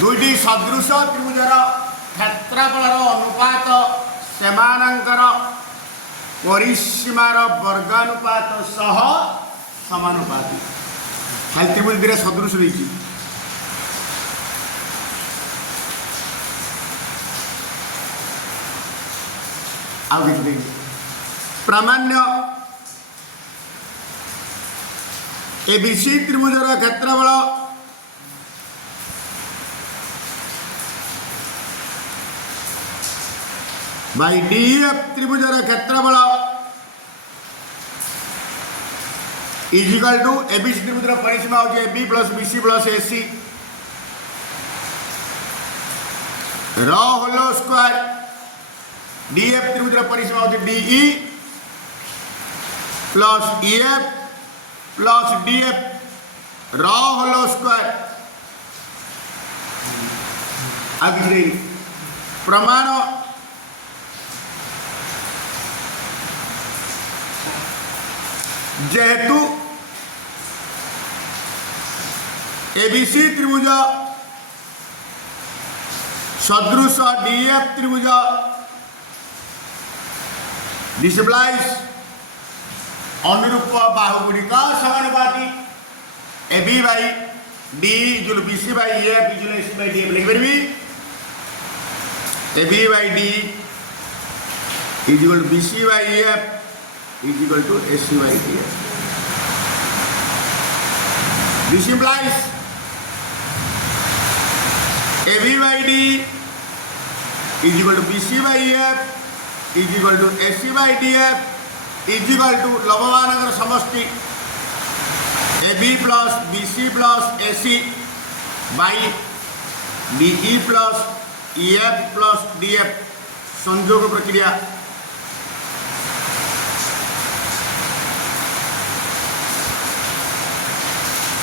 दुईटी सदृश त्रिभुजर क्षेत्रफल अनुपात सेमानंकर परिसीमार वर्गानुपात सह समानुपाती। खाली त्रिभुज दुईटा सदृश देखिए आउ कि प्रामाण्य एबीसी त्रिभुजर क्षेत्रफल बाई डीएफ त्रिभुजर क्षेत्रफल इज इक्वल टू एबीसी त्रिभुजर परिसीमा होची AB plus BC plus AC र होल स्क्वायर डीएफ त्रिभुजर परिसीमा होची DE plus EF plus DF र होल स्क्वायर। आगे प्रमाण जेहेतु एबीसी त्रिभुज सदृश डीएफ त्रिभुज डिस्प्लाइज अनुरूप बाहुगुड़िक समानुपाती एबी बाई डी जो बीसी बाई एफ जो एसी बाई डीएफ लिखिपारि AB by D is equal to BC by F is equal to AC by DF. This implies AB by D is equal to BC by EF is equal to AC by DF is equal to लंबमानकर समष्टि AB plus BC plus AC by DE plus EF plus DF संयोग प्रक्रिया।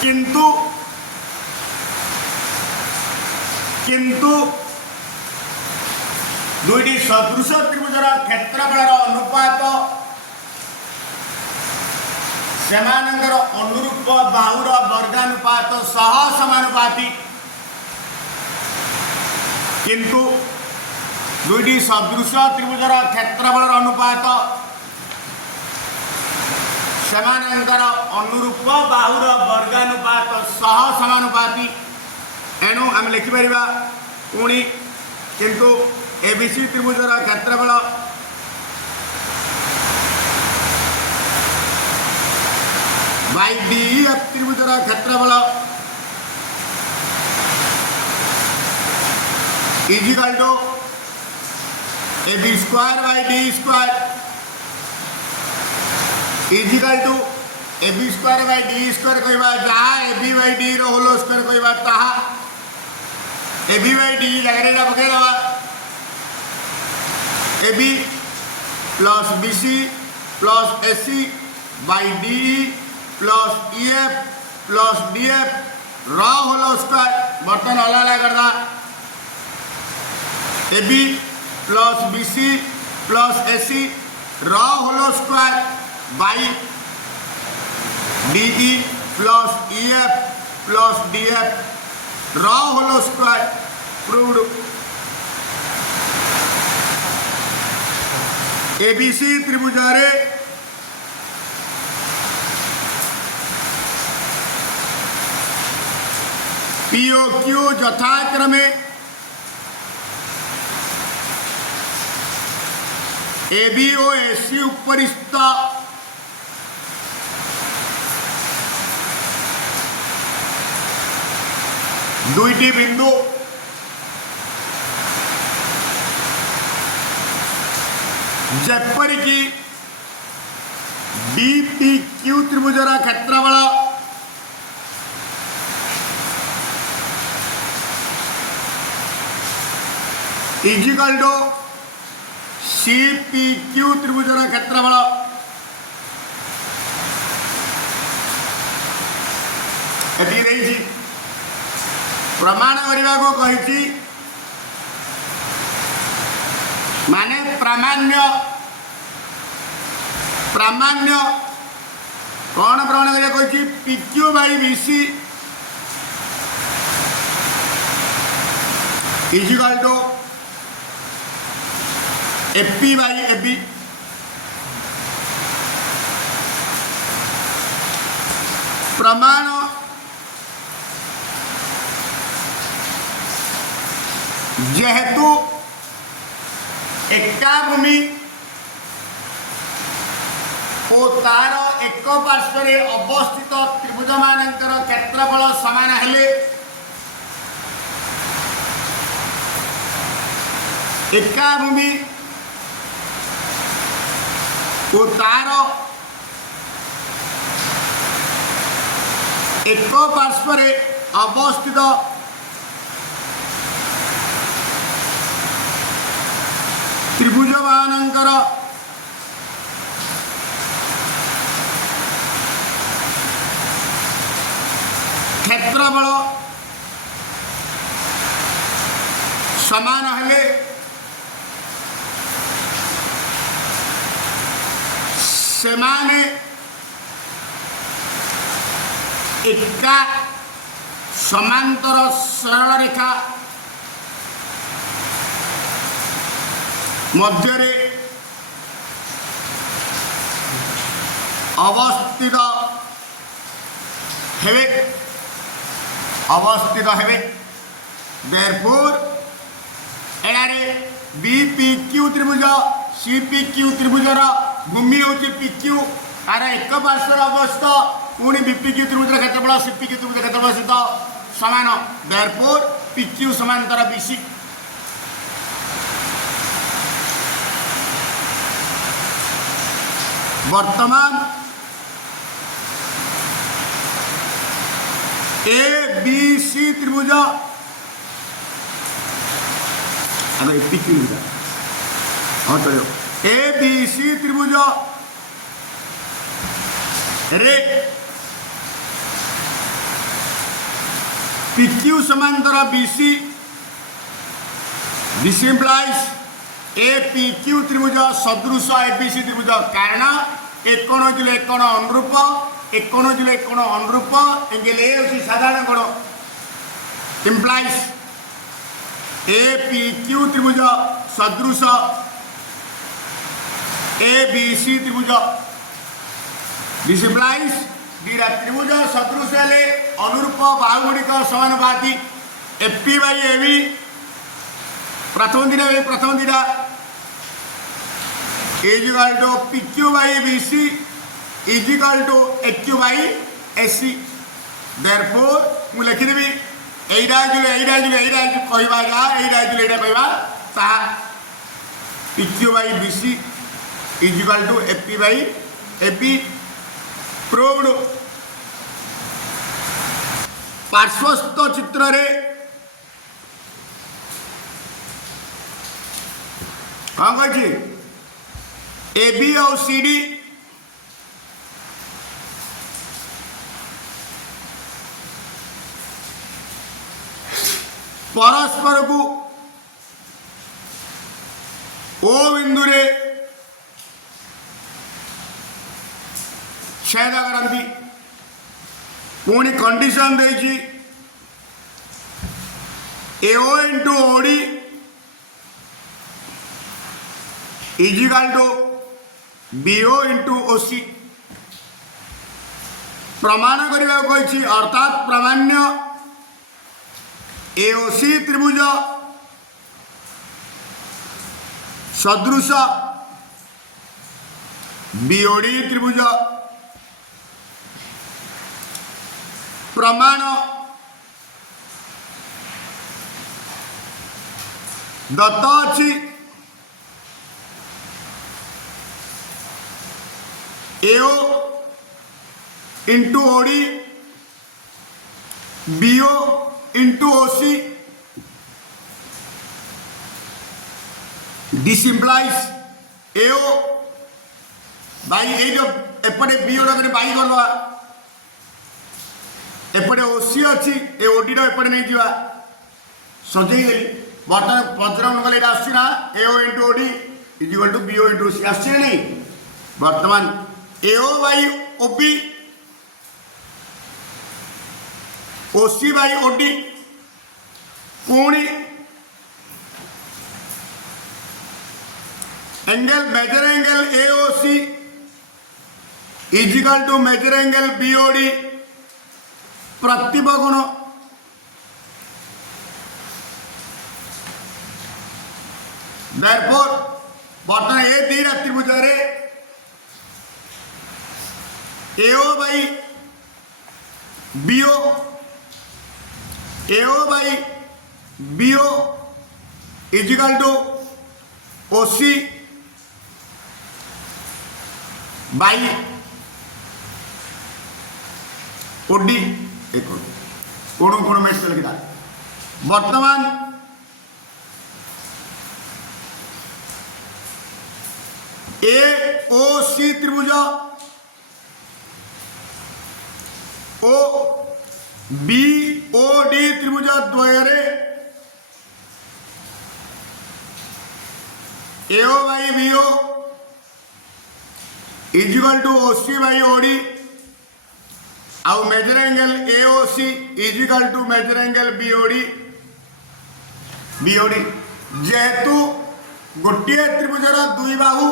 किंतु दुईटी सदृश त्रिभुजर क्षेत्रफल अनुपात सेमानंकर अनुरूप बाहुर वर्गानुपात सह समानुपाती। किंतु दुईटी सदृश त्रिभुजर क्षेत्रफल अनुपात सेमानंकर अनुरूप बाहुर वर्गानुपात सह समानुपाती। एणु आम लिखिपर पुणी किंतु एबीसी त्रिभुजर क्षेत्रफल बाई डीएफ त्रिभुजर क्षेत्रफल is equal to AB square by D square is equal to AB square by D square कहवा जहाँ AB by D whole square कहवा ताहा एबी बाई डी जगह पकईदे AB plus BC plus AC by D plus EF plus DF र whole square बर्तन अलग करदा AB plus BC plus AC र whole square by DE plus EF plus DF र whole square proved. ABC त्रिभुजारे पीओक्यू यथाक्रमे AB ओ AC उपरिस्थ दुईटी बिंदु जेपरिकी DPQ त्रिभुजर क्षेत्रफल is equal to CPQ त्रिभुजर क्षेत्रफल eighty प्रमाण करने को कही माने प्रामाण्य प्रामाण्य कौन प्रमाण करिया कहि PQ by BC is equal to AP by AB प्रमाण जेहेतु एका भूमि और तार एक पार्श्व अवस्थित त्रिभुज मानकर क्षेत्रफल समान हेले एका भूमि और तार एक पार्श्व अवस्थित त्रिभुज मानकर क्षेत्रफल समान हेले सेमाने एका समांतर सरल रेखा मध्य अवस्थित हेबे देयरफॉर एडारे बीपीक्यू त्रिभुज सीपीक्यू त्रिभुजर भूमि होची पीक्यू तार एक पार्श्व अवस्थित पुणी बीपीक्यू त्रिभुजर क्षेत्रफल सीपीक्यू त्रिभुज क्षेत्रफल सहित समान देयरफॉर पीक्यू समांतर बीसी वर्तमान ए बी सी त्रिभुज अगर पीक्यू हाँ चलो ए बी सी त्रिभुज रे पीक्यू समांतर BC this implies A PQ त्रिभुज सदृश एबीसी त्रिभुज कारण एक कोण जुले एक कोण अनुरूप एक कोण जुले एक कोण अनुरूप एंगल ए होची साधारण कोण इंप्लाइज ए पीक्यू त्रिभुज सदृश ए बी सी त्रिभुज दिस इंप्लाइज दीरा त्रिभुज सदृश हेले अनुरूप बाहु गुड़िक समानुपाती एपी बाई एबी प्रथम दिन is equal to PQ by BC is equal to AQ by AC therefore मु लिखिदेवी एटा कहवा ता PQ by BC is equal to AP by AP proved पार्श्वस्थ चित्र रे हाँ कही ए बी और सी डी परस्पर को ओ बिंदु रे छेद करती पुणी कंडीशन देजी AO into OD is equal to BO into OC प्रमाण करने कही अर्थात प्रामाण्य एओसी त्रिभुज सदृश बीओडी त्रिभुज प्रमाण दत्त अच्छी AO into OD BO into OC this implies AO by ये जो एपटे बीओ बाई करवा एपटे ओसी अच्छी ए ओडी एपटे नहीं जा सजेदेली बर्तमान पचरम कले आसना AO into OD is equal to BO into OC आस नहीं वर्तमान AO by OB OC by OD पुणी angle measure angle AOC is equal to measure angle BOD प्रतिभा कोण therefore बर्तमान ए दीटा त्रिभुज AO by BO AO by BO is equal to OC by OD एक कोण कोण मैच चल गया वर्तमान AOC त्रिभुज BOD त्रिभुज द्वयरे AO by BO is equal to OC by OD आउ measure angle AOC is equal to measure angle BOD जेहेतु गोटे त्रिभुजर दुई बाहु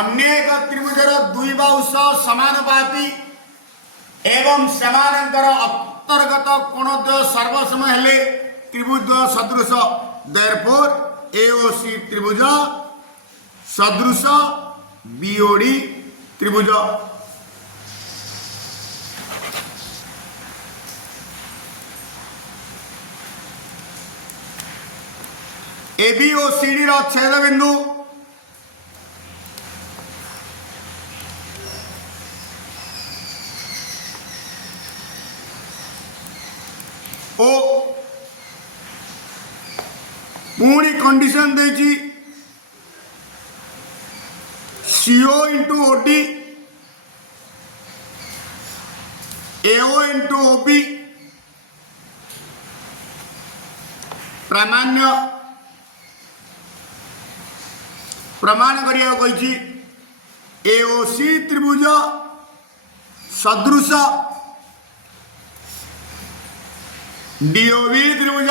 अन्य एक त्रिभुजर दुई बाहु सह समानुपाती एवं समानांतर अंतर्गत कोणद्वय सर्वसम हेले त्रिभुजद्वय सदृश देयरफॉर AOC त्रिभुज सदृश BOD त्रिभुज ABOCD रो छेद बिंदु ओ पूरी कंडीशन देची CO into OD AO into OB प्रामाण्य प्रमाण करिया कही AOC त्रिभुज सदृश DOB त्रिभुज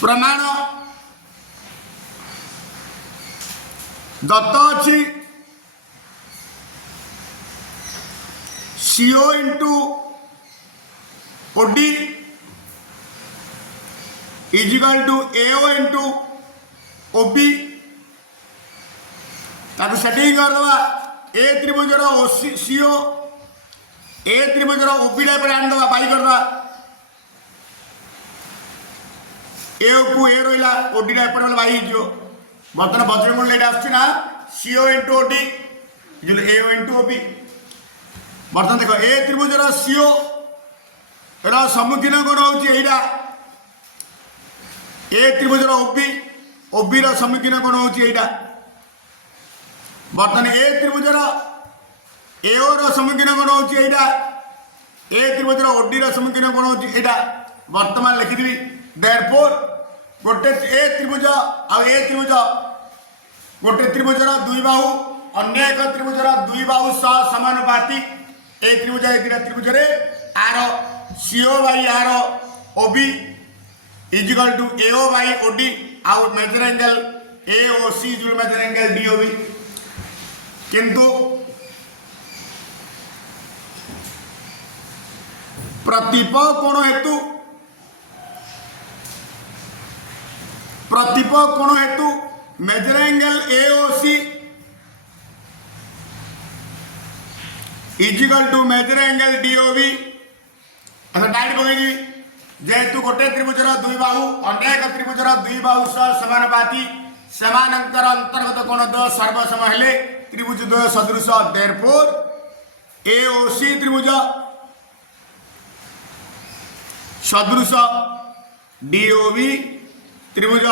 प्रमाण दत्त अच्छी CO into OD is equal to AO into OB ताकि सेटिंग कर दवा ए त्रिभुजर CO ए त्रिभुजर OB रे पर आन दवा बाई कर दवा AO को ए रोइला OD रे पर बाई जो बर्तन वज्रमूल लेट आछी ना CO into OD जो AO into OB बर्तन देखो ए त्रिभुजर CO रा सम्मुखीन कोण होची एइडा ए त्रिभुजर OB रा सम्मुखीन कोण होची एइडा बर्तन ए त्रिभुजर AO रा सम्मुखीन कोण होची एइडा ए त्रिभुजर OD रा सम्मुखीन कोण होची एइडा वर्तमान लिखि दिबी देयरफॉर गोटे ए त्रिभुज आ ए त्रिभुज गोटे त्रिभुजर दुई बाहु अन्य एक त्रिभुजर दुई बाहु सह समानुपाती ए त्रिभुज ए त्रिभुज रे R CO by R OB is equal to AO by OD our measure angle AOC is equal to measure angle DOB किंतु प्रतिप कोण हेतु measure angle AOC is equal to measure angle DOB ऐसा डायरेक्ट होगी जेहेतु गोटे त्रिभुजर दुई बाहु अन्य एक त्रिभुजर दुई बाहु सह समानुपाती समानांतर अंतर्गत कोणद्वय सर्वसम हेले त्रिभुजद्वय सदृश देयरफॉर AOC त्रिभुज सदृश DOB त्रिभुज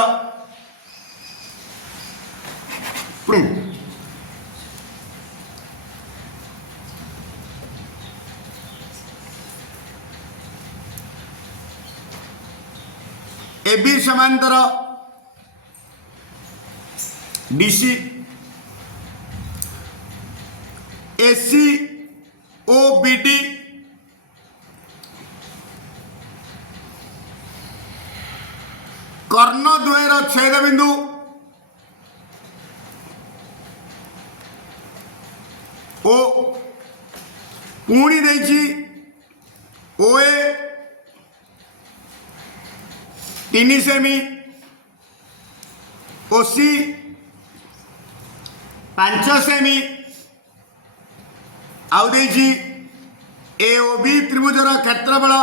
AB समांतर DC AC OBD କର୍ଣ୍ଣ ଦ୍ୱୟର ଛେଦ ବିନ୍ଦୁ ଓ ପୁଣି ଦେଇଛି OA 3 ସେମି OC 5 ସେମି आउ देछि AOB त्रिभुजर क्षेत्रफल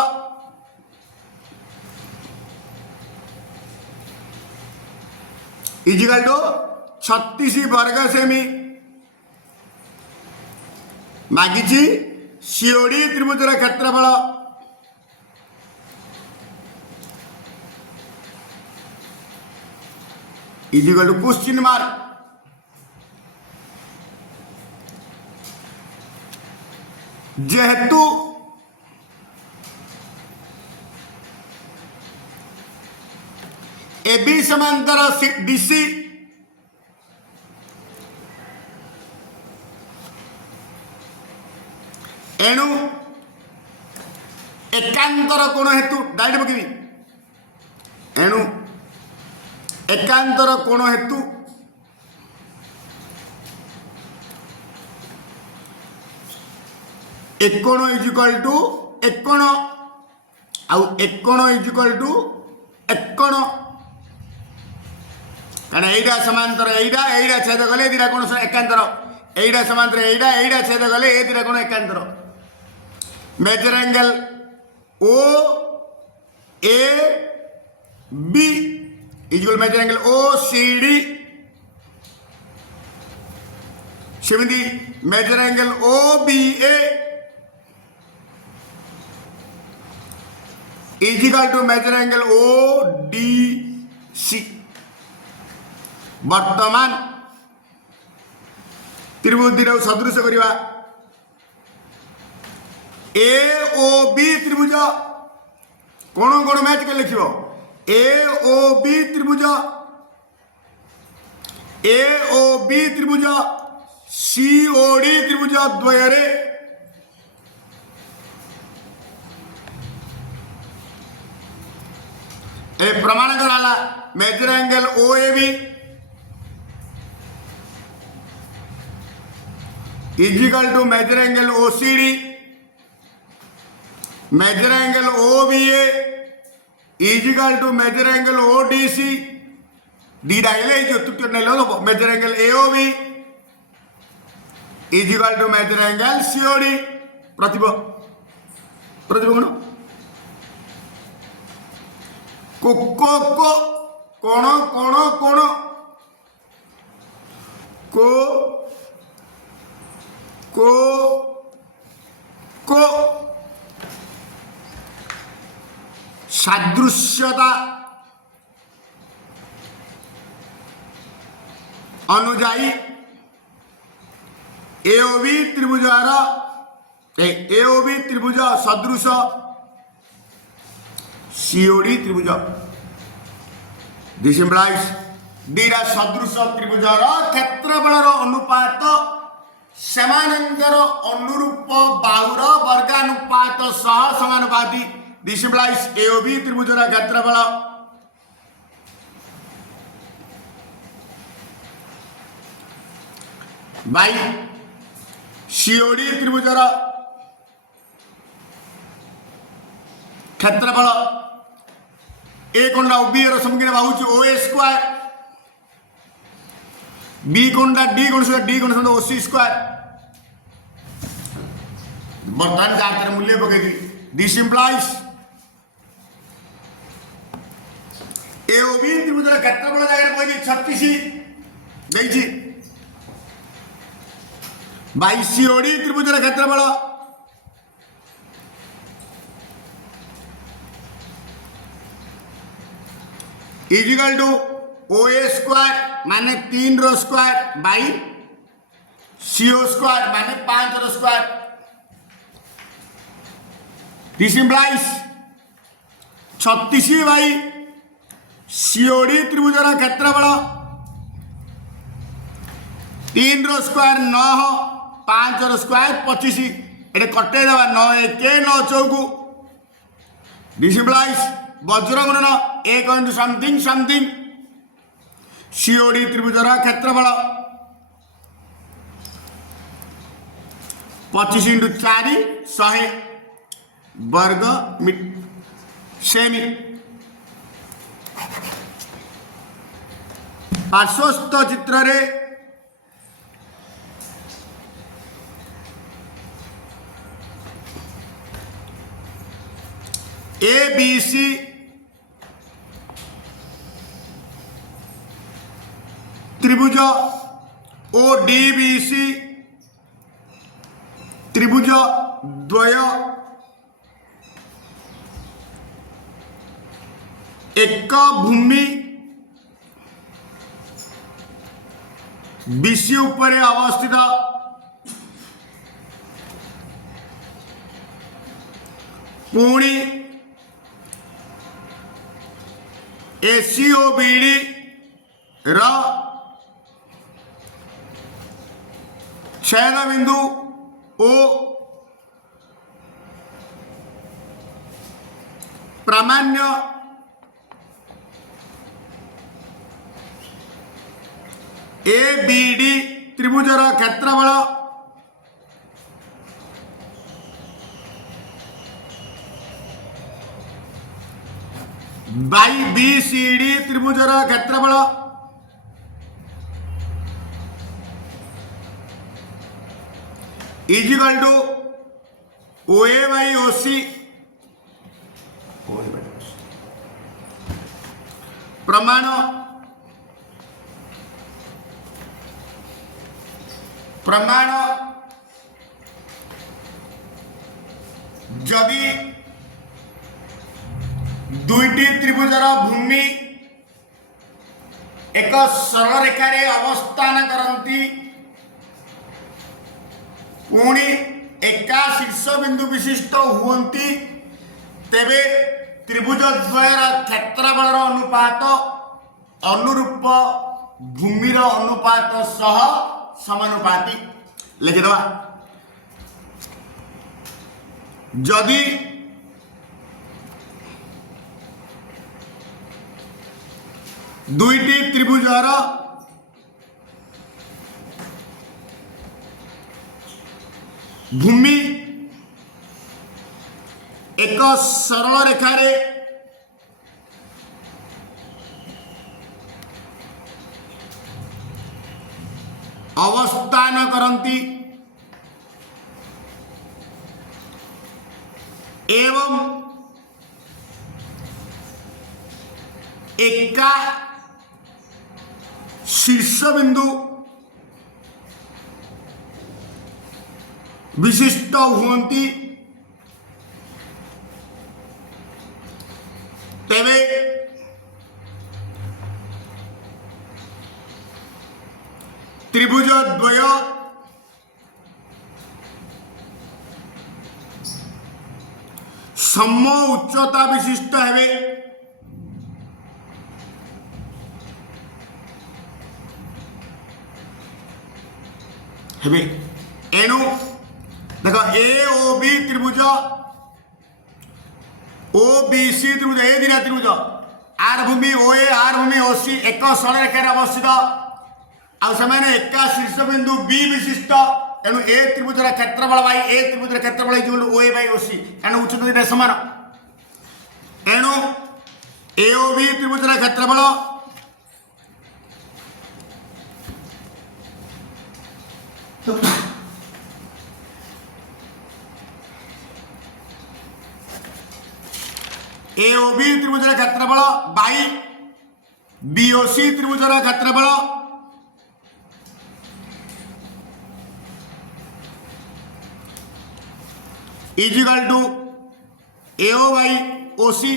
इजिकल टू 36 वर्ग सेमी मागिछि COD त्रिभुजर क्षेत्रफल इजिकल टू क्वेश्चन मार्क जेहेतु AB समांतर DC एणु एकांतर कोण हेतु डायरेक्ट पकेबी एणु एकांतर कोण हेतु एकोण इजिकल टू एकोण आउ एकोण इजिकल टू एकोण कारण एटा समांतर एटा छेद गले दिरा कोण एकांतर एटा समांतर एटा छेद गले ए दिरा कोण एकांतर measure angle O A B is equal measure angle O C D सेमिति measure angle O B A is equal to measure angle ODC वर्तमान त्रिभुज सदृश करवा AOB त्रिभुज कोण कोण मैच के लिखिबो AOB त्रिभुज COD त्रिभुज द्वयरे प्रमाण कराला measure angle OAB is equal to measure angle OCD measure angle OBA is equal to measure angle ODC दीटा जो measure angle AOB is equal to measure angle COD प्रतिभ कोण को कोण कोण कोण को सादृश्यता अनुजाई AOB त्रिभुज सदृश COD त्रिभुज दिस इंप्लाइज दीटा सदृश त्रिभुजर क्षेत्रफल अनुपात सेमानंकर अनुरूप बाहुर वर्गानुपात सह समानुपाती दिस इंप्लाइज AOB त्रिभुजर क्षेत्रफल बाई COD त्रिभुजर क्षेत्रफल ए कोणा बी सम्मुखीन बाहु OA स्क्वायर बी कोणा डी कोण सहित OC स्क्वायर बर्तमान जाकर मूल्य पकई दिस इंप्लाइज AOB त्रिभुजर क्षेत्रफल जगह पकई 36 देखी बाई COD त्रिभुजर क्षेत्रफल इजिकल टू OA स्क्वायर माने 3 रो स्क्वायर बाई CO स्क्वायर माने 5 रो square this implies 36 by COD त्रिभुजर क्षेत्रफल 3 रो स्क्वायर 9 5 रो स्क्वायर 25 एटे कटे दवा 9 1 9 चौकु दिस इंप्लाइज वज्र गुणन 1 इंटू समथिंग समथिंग सीओडी त्रिभुजर क्षेत्रफल 25 इंटू 4 100 वर्ग सेमी। पार्श्वस्थ चित्र रे ए बी सी त्रिभुज ओ डी बी सी त्रिभुज द्वय एक भूमि बीसी उपरे अवस्थित पुणी एसीओ बीडी रा छेद बिंदु ओ प्रामाण्य ए बी डी त्रिभुजर क्षेत्रफल बाई बी सी डी त्रिभुजर क्षेत्रफल is equal to O A by O C प्रमाण प्रमाण जदि दुईटी त्रिभुजर भूमि एक सरल रेखार अवस्थान करती पुणी एका शीर्ष बिंदु विशिष्ट हुंती तेबे त्रिभुज द्वयर क्षेत्रफल अनुपात अनुरूप भूमिर अनुपात सह समानुपाती लिखिदवा। जदि दुईटी त्रिभुजर भूमि एक सरल रेखार अवस्थान करती एवं एका शीर्ष बिंदु विशिष्ट हुंती तेबे त्रिभुज द्वय सम उच्चता विशिष्ट हेबे। एणु देख ए ओ बी त्रिभुज ओ बी सी त्रिभुज ए दिना त्रिभुज are Bhumi O A R भूमि ओ सी एक सरल रेखार अवस्थित आने एका शीर्ष बिंदु बी विशिष्ट तेणु ए त्रिभुजर क्षेत्रफल बाई ए त्रिभुजर क्षेत्रफल ओ ए बाई ओ सी कारण उच्चता दुटा समान एणु ए ओ बी त्रिभुजर क्षेत्रफल ए ओ बी त्रिभुजर क्षेत्रफल बाई बी ओ सी त्रिभुजर क्षेत्रफल is equal to AO by O C.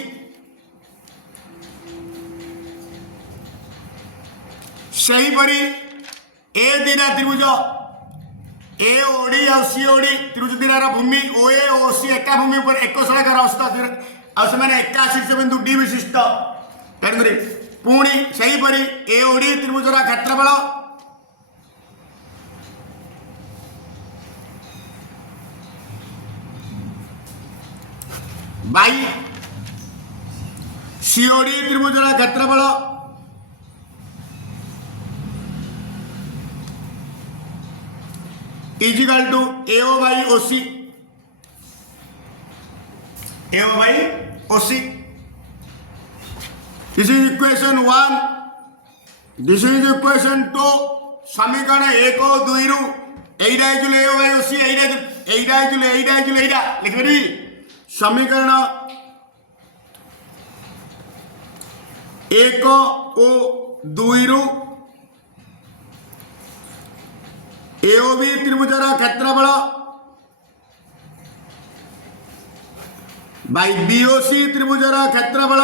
सेहीपरि ए दिना त्रिभुज ए ओडी और सी ओडी त्रिभुज दिनार भूमि ओ ए ओ सी एका भूमि पर एक सड़कार अवस्था आने एका शीर्ष बिंदु डी विशिष्ट तेणुक पुणी सेहीपरि ए ओडी त्रिभुजर क्षेत्रफल बाई सीओडी त्रिभुजर क्षेत्रफल is equal to AO by OC, AO by OC. This is equation 1, this is equation 2। समीकरण 1 और 2 रु एइडा इजुले एओ बाई ओसी, एइडा इजुले एइडा लिखबेनी। समीकरण 1 और 2 रु एओबी त्रिभुजर क्षेत्रफल बाई बीओसी त्रिभुजर क्षेत्रफल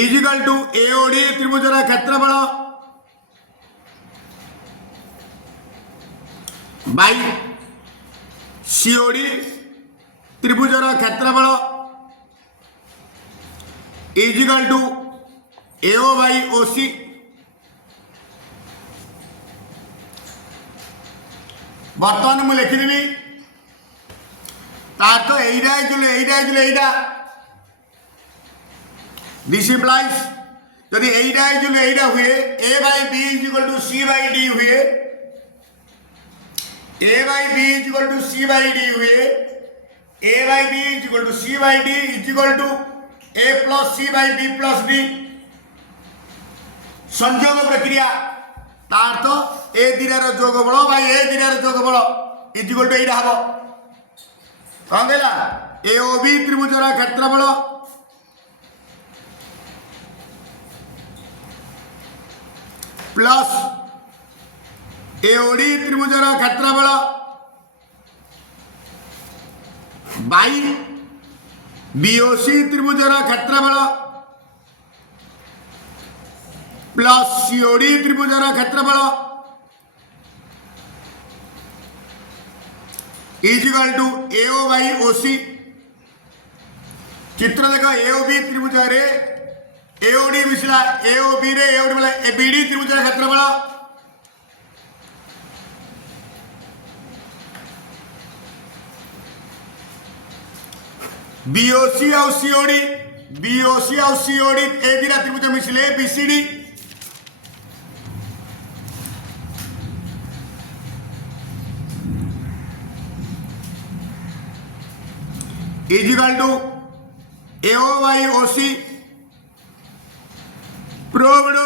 इजिकल टू एओडी त्रिभुजर क्षेत्रफल बाई सीओडी त्रिभुजर क्षेत्रफल इजिकल टू एओ बाई ओसी। बर्तमान मुझे लिखिदेवी तार तो एइडा दिस इम्प्लाइज यदि एइडा हुए A by B is equal to C by D हुए, A by B is equal to C by D हुए, A by B is equal to C by D is equal to A plus C by B plus D संयोग प्रक्रिया तार तो ए दिनार जोगफल by ए दिनार जोगफल is equal to एइडा हम कौन कहला एओबी त्रिभुजर क्षेत्रफल प्लस एओडी त्रिभुजर क्षेत्रफल बाई बीओसी त्रिभुजर क्षेत्रफल प्लस सीओडी त्रिभुजर क्षेत्रफल is equal to AO by OC. चित्र देख एओबी त्रिभुज रे एओडी मिसला एओबी रे एओडी बोला एबीडी त्रिभुजर क्षेत्रफल बीओसी और सीओडी, बीओसी और सीओडी ए दिना त्रिभुज मिसले BCD is equal to AO by OC proved.